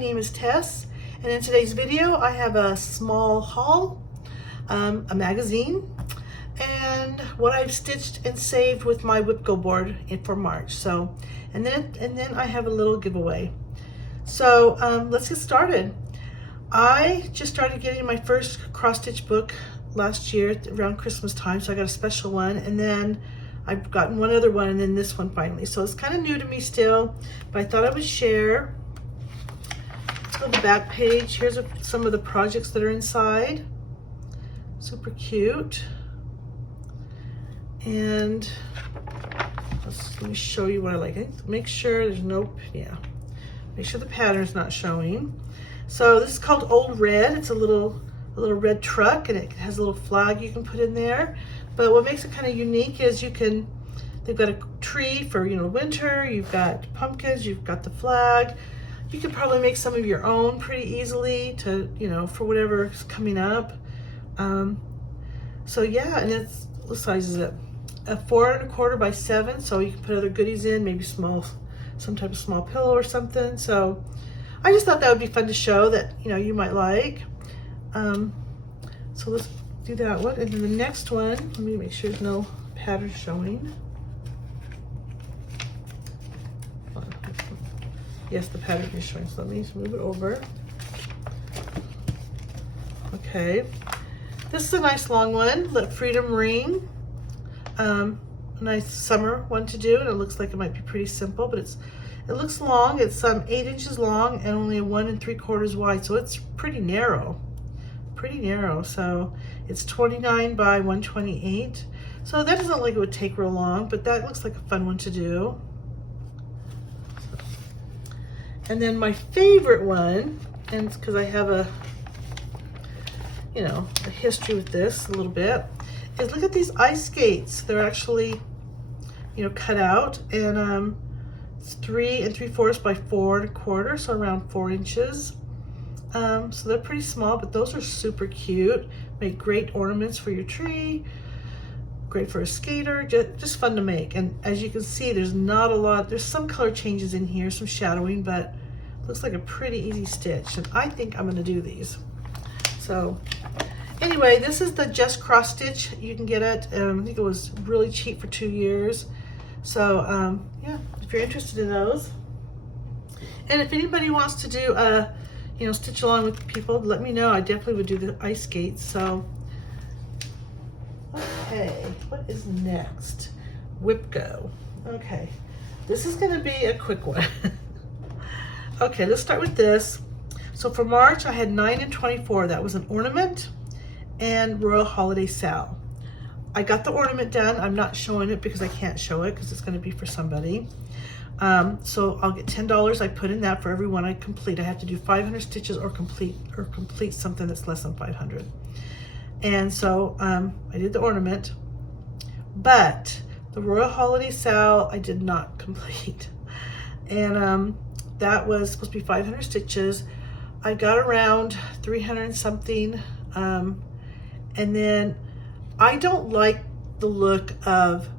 name is Tess, and in today's video I have a small haul, a magazine, and what I've stitched and saved with my WHIPGO board for March. So, and then I have a little giveaway. So let's get started. I just started getting my first cross stitch book last year around Christmas time, so I got a special one, and then I've gotten one other one, and then this one finally. So it's kind of new to me still, but I thought I would share. Let's go to the back page. Here's some of the projects that are inside. Super cute. And let me show you what I like. Make sure there's no, make sure the pattern's not showing. So this is called Old Red. It's a little red truck, and it has a little flag you can put in there. But what makes it kind of unique is they've got a tree for, winter, you've got pumpkins, you've got the flag. You could probably make some of your own pretty easily to, for whatever's coming up. So yeah, and what size is it? A 4 1/4 by 7, so you can put other goodies in, maybe some type of small pillow or something. So I just thought that would be fun to show that, you might like. So let's do that one. And then the next one, let me make sure there's no pattern showing. Yes, the pattern is showing, so let me move it over. Okay, this is a nice long one, Let Freedom Ring. A nice summer one to do, and it looks like it might be pretty simple, but it looks long. It's 8 inches long and only 1 3/4 wide, so it's pretty narrow. So it's 29 by 128. So that doesn't look like it would take real long, but that looks like a fun one to do. And then my favorite one, and it's because I have a history with this a little bit, is look at these ice skates. They're actually, cut out, and it's 3 3/4 by 4 1/4, so around 4 inches. So they're pretty small, but those are super cute. Make great ornaments for your tree. Great for a skater, just fun to make. And as you can see, there's not a lot, there's some color changes in here, some shadowing, but looks like a pretty easy stitch. And I think I'm gonna do these. So anyway, this is the Just Cross Stitch. You can get it, I think it was really cheap for 2 years. So yeah, if you're interested in those. And if anybody wants to do stitch along with people, let me know. I definitely would do the ice skates. So okay, what is next? WHIPGO. Okay, this is gonna be a quick one. Okay, let's start with this. So for March, I had 9 and 24. That was an ornament and Royal Holiday Sal. I got the ornament done. I'm not showing it because I can't show it because it's gonna be for somebody. So I'll get $10. I put in that for every one I complete. I have to do 500 stitches or complete something that's less than 500. And so I did the ornament, but the Royal Holiday Sal I did not complete. And that was supposed to be 500 stitches. I got around 300 and something. And then I don't like the look of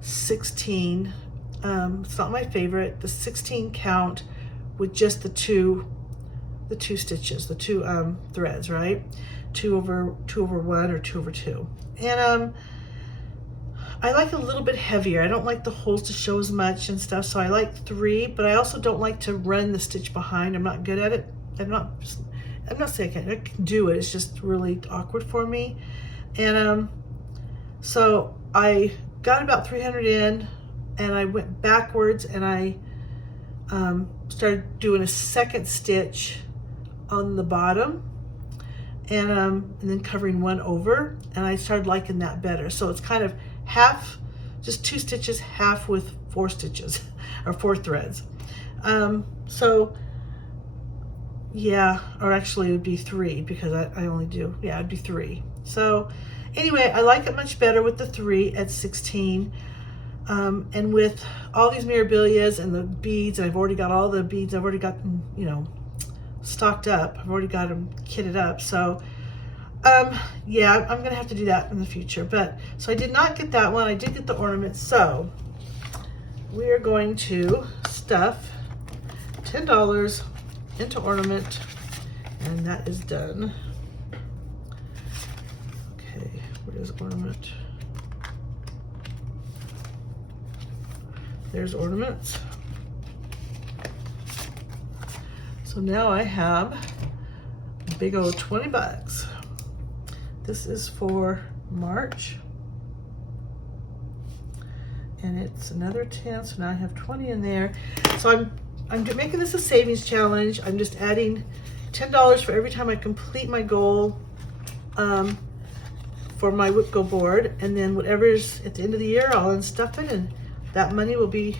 16. It's not my favorite. The 16 count with just the two stitches, the two threads, right? 2 over 1 or 2 over 2. And I like a little bit heavier. I don't like the holes to show as much and stuff, so I like 3, but I also don't like to run the stitch behind. I'm not good at it. I'm not saying I can do it. It's just really awkward for me. And so I got about 300 in, and I went backwards, and I started doing a second stitch on the bottom, and then covering 1 over, and I started liking that better. So it's kind of half, just 2 stitches, half with 4 stitches or 4 threads. So yeah, or actually it would be 3 because I only do, it'd be 3. So anyway, I like it much better with the 3 at 16. And with all these mirabilias and the beads, I've already got all the beads, I've already got them, stocked up. I've already got them kitted up. So yeah, I'm gonna have to do that in the future. But so I did not get that one. I did get the ornament. So we are going to stuff $10 into ornament, and that is done. Okay, where is ornament? There's ornaments. So now I have a big old 20 bucks. This is for March. And it's another 10, so now I have 20 in there. So I'm making this a savings challenge. I'm just adding $10 for every time I complete my goal for my WHIPGO board, and then whatever's at the end of the year, I'll unstuff it, and that money will be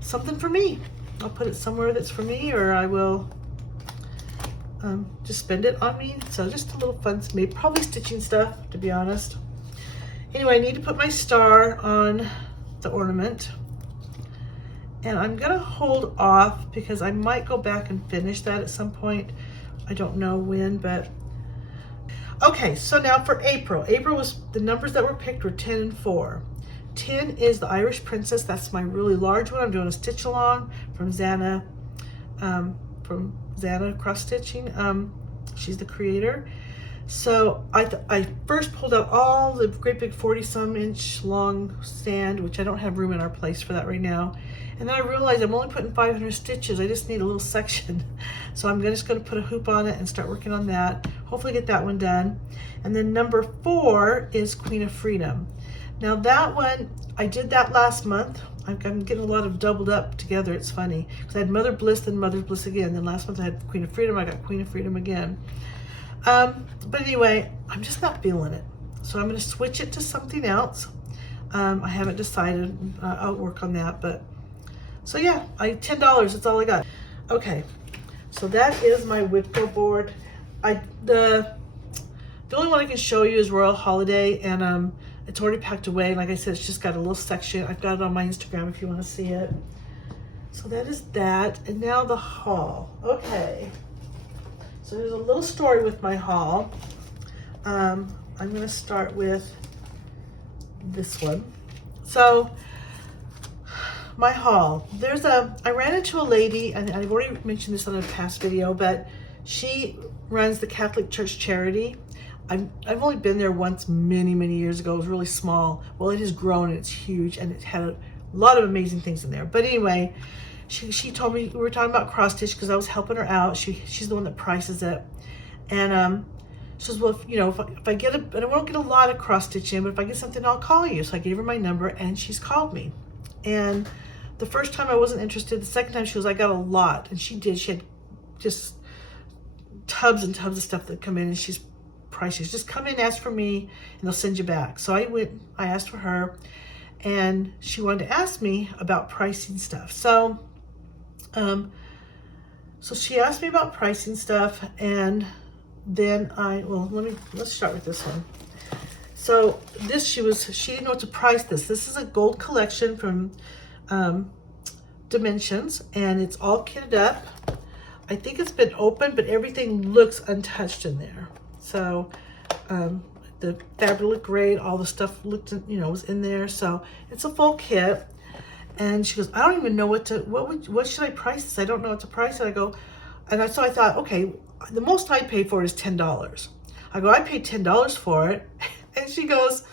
something for me. I'll put it somewhere that's for me, or I will just spend it on me. So just a little fun, maybe probably stitching stuff, to be honest. Anyway, I need to put my star on the ornament, and I'm gonna hold off because I might go back and finish that at some point. I don't know when, but okay. So now for April. April was, the numbers that were picked were 10 and 4. 10 is the Irish Princess. That's my really large one. I'm doing a stitch along from Zana Cross Stitching. She's the creator. So I first pulled out all the great big 40-some inch long stand, which I don't have room in our place for that right now. And then I realized I'm only putting 500 stitches. I just need a little section. So I'm just gonna put a hoop on it and start working on that. Hopefully get that one done. And then number 4 is Queen of Freedom. Now that one, I did that last month. I'm getting a lot of doubled up together. It's funny, because I had Mother Bliss, then Mother Bliss again. Then last month I had Queen of Freedom. I got Queen of Freedom again. But anyway, I'm just not feeling it. So I'm going to switch it to something else. I haven't decided. I'll work on that. But so yeah, $10. That's all I got. Okay, so that is my WHIPGO board. The only one I can show you is Royal Holiday, and it's already packed away. Like I said, it's just got a little section. I've got it on my Instagram if you want to see it. So that is that. And now the haul. Okay. So there's a little story with my haul. I'm going to start with this one. So my haul. I ran into a lady, and I've already mentioned this on a past video, but she runs the Catholic Church charity. I've only been there once many, many years ago. It was really small. Well, it has grown and it's huge, and it had a lot of amazing things in there. But anyway, she told me, we were talking about cross stitch because I was helping her out. She's the one that prices it. And she says, well, if I get and I won't get a lot of cross stitch in, but if I get something, I'll call you. So I gave her my number, and she's called me. And the first time I wasn't interested. The second time she goes, I got a lot. And she did. She had just tubs and tubs of stuff that come in, and she's prices. Just come in, ask for me, and they'll send you back. So I went, I asked for her, and she wanted to ask me about pricing stuff. So so she asked me about pricing stuff, and then let's start with this one. So this, she didn't know what to price this. This is a gold collection from Dimensions, and it's all kitted up. I think it's been open, but everything looks untouched in there. So the fabric looked great. All the stuff looked, was in there. So it's a full kit. And she goes, I don't even know what should I price this? I don't know what to price it. I go, so I thought, okay, the most I paid for it is $10. I go, I paid $10 for it. And she goes,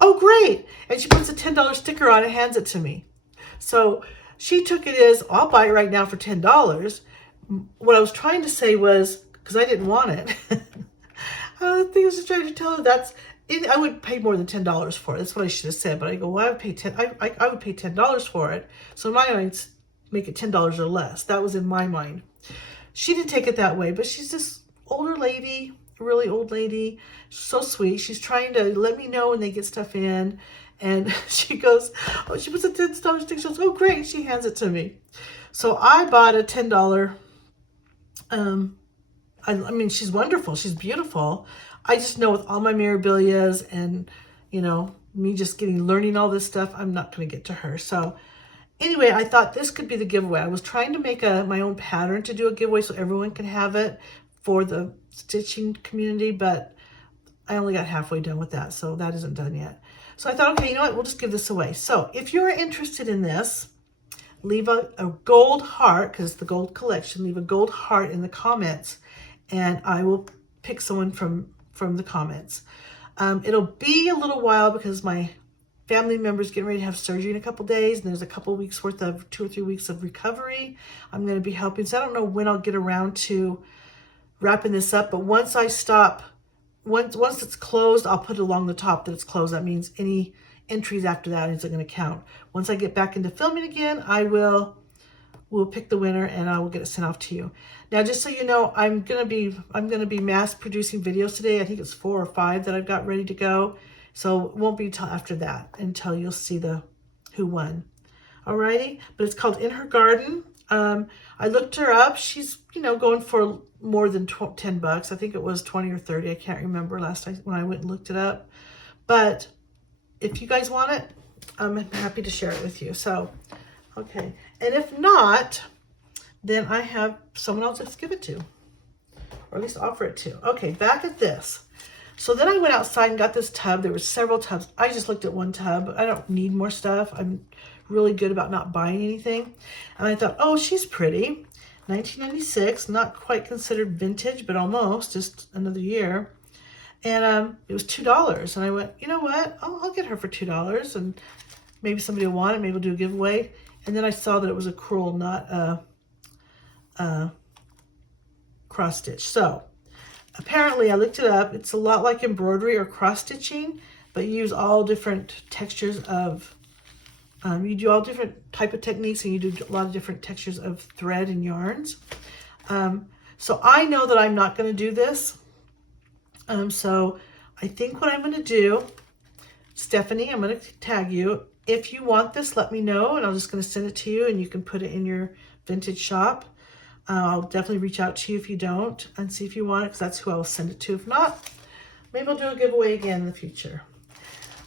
oh, great. And she puts a $10 sticker on it and hands it to me. So she took it as, I'll buy it right now for $10. What I was trying to say was, because I didn't want it, I think I was just trying to tell her I would pay more than $10 for it. That's what I should have said. But I go, well, I would pay $10 for it. So in my mind, make it $10 or less. That was in my mind. She didn't take it that way, but she's this older lady, really old lady, so sweet. She's trying to let me know when they get stuff in. And she goes, oh, she puts a $10 sticker. She goes, oh, great. She hands it to me. So I bought a $10. I mean, she's wonderful. She's beautiful. I just know with all my memorabilias and, me just learning all this stuff, I'm not going to get to her. So anyway, I thought this could be the giveaway. I was trying to make my own pattern to do a giveaway so everyone can have it for the stitching community, but I only got halfway done with that, so that isn't done yet. So I thought, okay, you know what? We'll just give this away. So if you're interested in this, leave a gold heart, because it's the gold collection, leave a gold heart in the comments, and I will pick someone from the comments. It'll be a little while because my family members getting ready to have surgery in a couple days, and there's a couple weeks worth of 2 or 3 weeks of recovery. I'm going to be helping, so I don't know when I'll get around to wrapping this up, but once I stop, once it's closed, I'll put it along the top that it's closed. That means any entries after that isn't going to count. Once I get back into filming again, we'll pick the winner and I will get it sent off to you. Now, just so you know, I'm gonna be mass producing videos today. I think it's 4 or 5 that I've got ready to go. So it won't be until after that until you'll see who won. Alrighty, but it's called In Her Garden. I looked her up. She's, going for more than 10 bucks. I think it was 20 or 30. I can't remember when I went and looked it up. But if you guys want it, I'm happy to share it with you. So, okay. And if not, then I have someone else to give it to, or at least offer it to. Okay, back at this. So then I went outside and got this tub. There were several tubs. I just looked at one tub. I don't need more stuff. I'm really good about not buying anything. And I thought, oh, she's pretty. 1996, not quite considered vintage, but almost, just another year. And it was $2. And I went, you know what? I'll get her for $2. And maybe somebody will want it. Maybe we'll do a giveaway. And then I saw that it was a crewel, not a cross stitch. So apparently I looked it up. It's a lot like embroidery or cross stitching, but you use all different textures of, you do all different type of techniques, and you do a lot of different textures of thread and yarns. So I know that I'm not going to do this. So I think what I'm going to do, Stephanie, I'm going to tag you. If you want this, let me know, and I'm just going to send it to you, and you can put it in your vintage shop. I'll definitely reach out to you if you don't, and see if you want it, because that's who I'll send it to. If not, maybe I'll do a giveaway again in the future.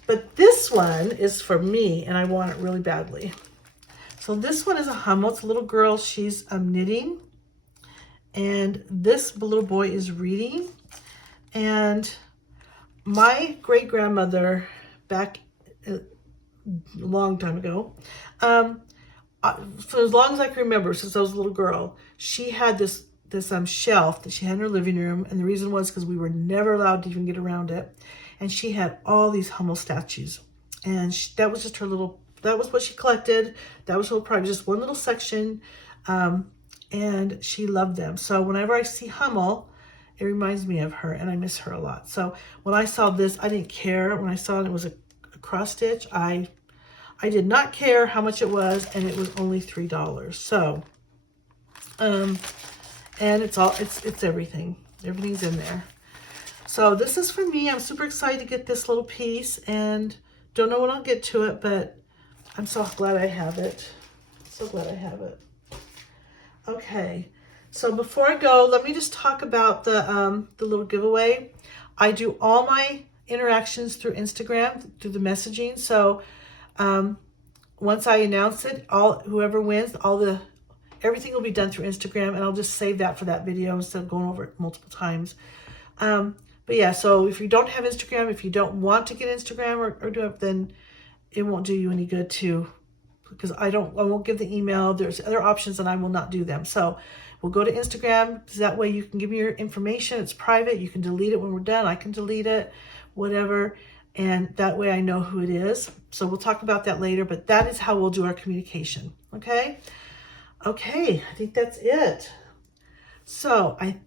But this one is for me, and I want it really badly. So this one is a Hummel. It's a little girl. She's knitting, and this little boy is reading. And my great-grandmother, back a long time ago, for as long as I can remember, since I was a little girl, she had this shelf that she had in her living room, and the reason was because we were never allowed to even get around it. And she had all these Hummel statues, and that was just her little, that was what she collected. That was her, probably just one little section, and she loved them. So whenever I see Hummel, it reminds me of her, and I miss her a lot. So when I saw this, I didn't care. When I saw it was a cross stitch, I did not care how much it was, and it was only $3. So, and it's everything. Everything's in there. So this is for me. I'm super excited to get this little piece, and don't know when I'll get to it, but I'm so glad I have it. So glad I have it. Okay. So before I go, let me just talk about the little giveaway. I do all my interactions through Instagram, through the messaging. So once I announce it, whoever wins, everything will be done through Instagram, and I'll just save that for that video instead of going over it multiple times. But yeah, so if you don't have Instagram, if you don't want to get Instagram or do it, then it won't do you any good because I won't give the email. There's other options, and I will not do them. So we'll go to Instagram, because that way you can give me your information. It's private. You can delete it when we're done. I can delete it, whatever. And that way I know who it is. So we'll talk about that later, but that is how we'll do our communication. Okay? Okay, I think that's it. So I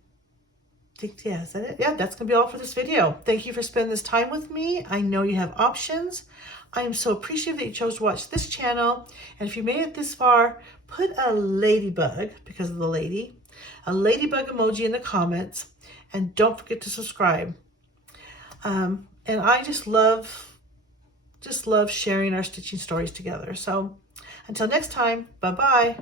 think, yeah, is that it? Yeah, that's going to be all for this video. Thank you for spending this time with me. I know you have options. I am so appreciative that you chose to watch this channel. And if you made it this far, put a ladybug, because of the lady, a ladybug emoji in the comments. And don't forget to subscribe. And I just love sharing our stitching stories together. So until next time, bye-bye.